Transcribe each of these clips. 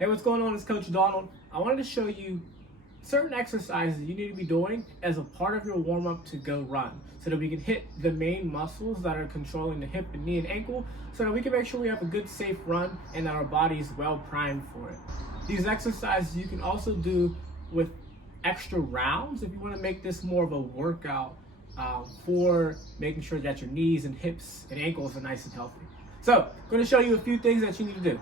Hey, what's going on? It's Coach Donald. I wanted to show you certain exercises you need to be doing as a part of your warm-up to go run so that we can hit the main muscles that are controlling the hip and knee and ankle so that we can make sure we have a good, safe run and that our body is well primed for it. These exercises you can also do with extra rounds if you want to make this more of a workout for making sure that your knees and hips and ankles are nice and healthy. So I'm going to show you a few things that you need to do.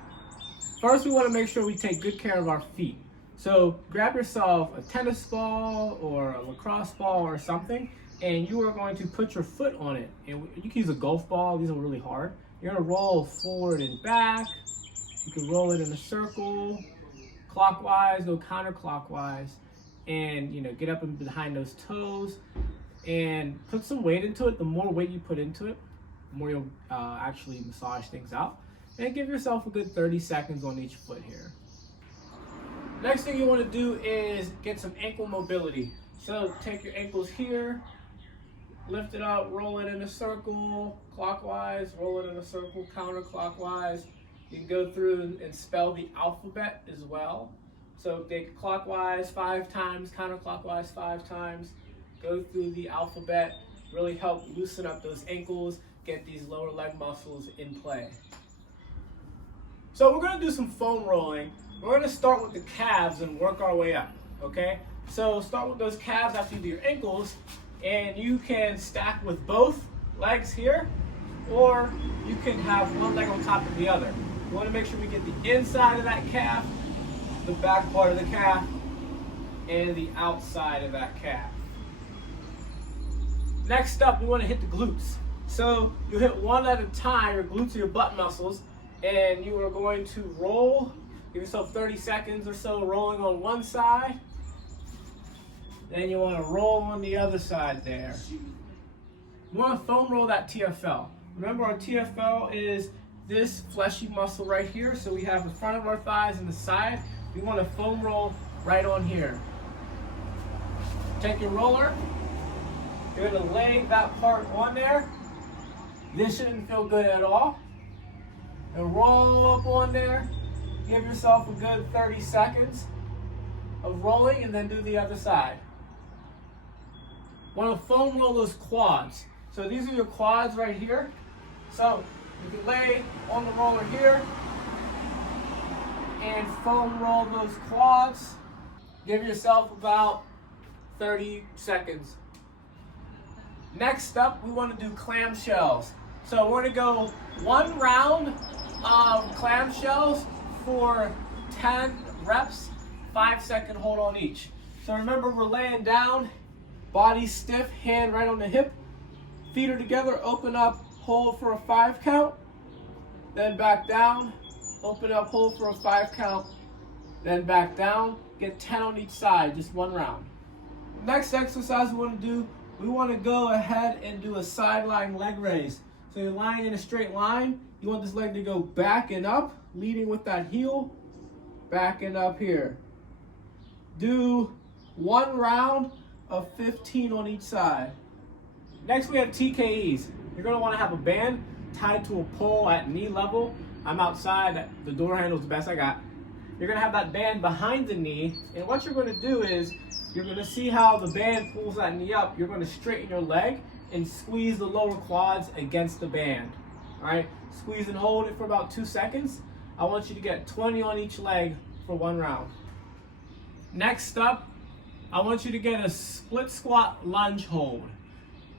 First, we want to make sure we take good care of our feet. So grab yourself a tennis ball or a lacrosse ball or something, and you are going to put your foot on it. And you can use a golf ball. These are really hard. You're going to roll forward and back. You can roll it in a circle, clockwise, go counterclockwise, and get up and behind those toes and put some weight into it. The more weight you put into it, the more you'll actually massage things out. And give yourself a good 30 seconds on each foot here. Next thing you want to do is get some ankle mobility. So take your ankles here, lift it up, roll it in a circle, clockwise, roll it in a circle, counterclockwise. You can go through and spell the alphabet as well. So take clockwise 5 times, counterclockwise 5 times, go through the alphabet, really help loosen up those ankles, get these lower leg muscles in play. So we're going to do some foam rolling. We're going to start with the calves and work our way up, okay? So start with those calves after you do your ankles, and you can stack with both legs here, or you can have one leg on top of the other. You want to make sure we get the inside of that calf, the back part of the calf, and the outside of that calf. Next up, we want to hit the glutes. So you hit one at a time, your glutes are your butt muscles, and you are going to roll. Give yourself 30 seconds or so rolling on one side. Then you want to roll on the other side there. You want to foam roll that TFL. Remember, our TFL is this fleshy muscle right here. So we have the front of our thighs and the side. We want to foam roll right on here. Take your roller. You're going to lay that part on there. This shouldn't feel good at all. And roll up on there. Give yourself a good 30 seconds of rolling and then do the other side. Want to foam roll those quads. So these are your quads right here. So you can lay on the roller here and foam roll those quads. Give yourself about 30 seconds. Next up, we want to do clamshells. So we're going to go one round of clamshells for 10 reps, 5-second hold on each. So remember, we're laying down, body stiff, hand right on the hip, feet are together, open up, hold for a 5 count, then back down, open up, hold for a 5 count, then back down, get 10 on each side, just one round. Next exercise we want to do, we want to go ahead and do a side lying leg raise. So you're lying in a straight line, you want this leg to go back and up, leading with that heel, back and up here. Do one round of 15 on each side. Next we have TKEs. You're going to want to have a band tied to a pole at knee level. I'm outside, the door handle is the best I got. You're going to have that band behind the knee, and what you're going to do is, you're going to see how the band pulls that knee up. You're going to straighten your leg and squeeze the lower quads against the band. All right, squeeze and hold it for about 2 seconds. I want you to get 20 on each leg for one round. Next up, I want you to get a split squat lunge hold.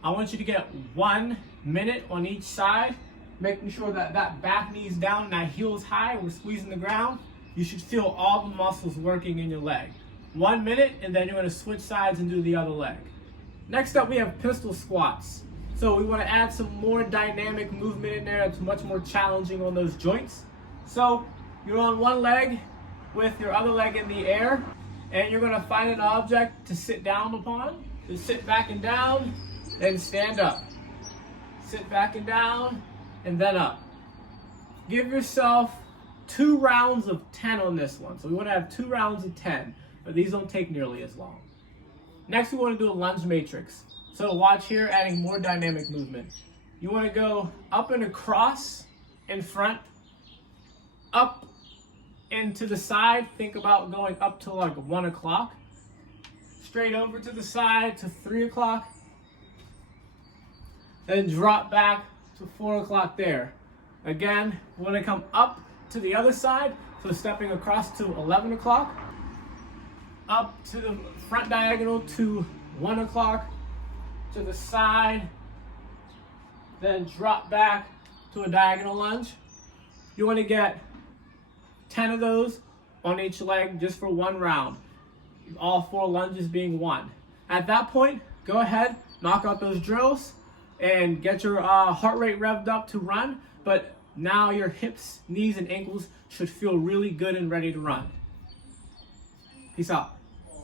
I want you to get 1 minute on each side, making sure that that back knee is down and that heel is high. We're squeezing the ground. You should feel all the muscles working in your leg. 1 minute, and then you're going to switch sides and do the other leg. Next up, we have pistol squats. So we want to add some more dynamic movement in there. It's much more challenging on those joints. So you're on one leg with your other leg in the air, and you're going to find an object to sit down upon. Just sit back and down, then stand up. Sit back and down, and then up. Give yourself 2 rounds of 10 on this one. So we want to have 2 rounds of 10, but these don't take nearly as long. Next, we want to do a lunge matrix. So watch here, adding more dynamic movement. You want to go up and across in front, up and to the side, think about going up to like 1 o'clock. Straight over to the side to 3 o'clock. Then drop back to 4 o'clock there. Again, we want to come up to the other side, so stepping across to 11 o'clock. Up to the front diagonal to 1 o'clock. To the side. Then drop back to a diagonal lunge. You want to get 10 of those on each leg just for one round. All 4 lunges being one. At that point, go ahead, knock out those drills and get your heart rate revved up to run. But now your hips, knees, and ankles should feel really good and ready to run. Peace out.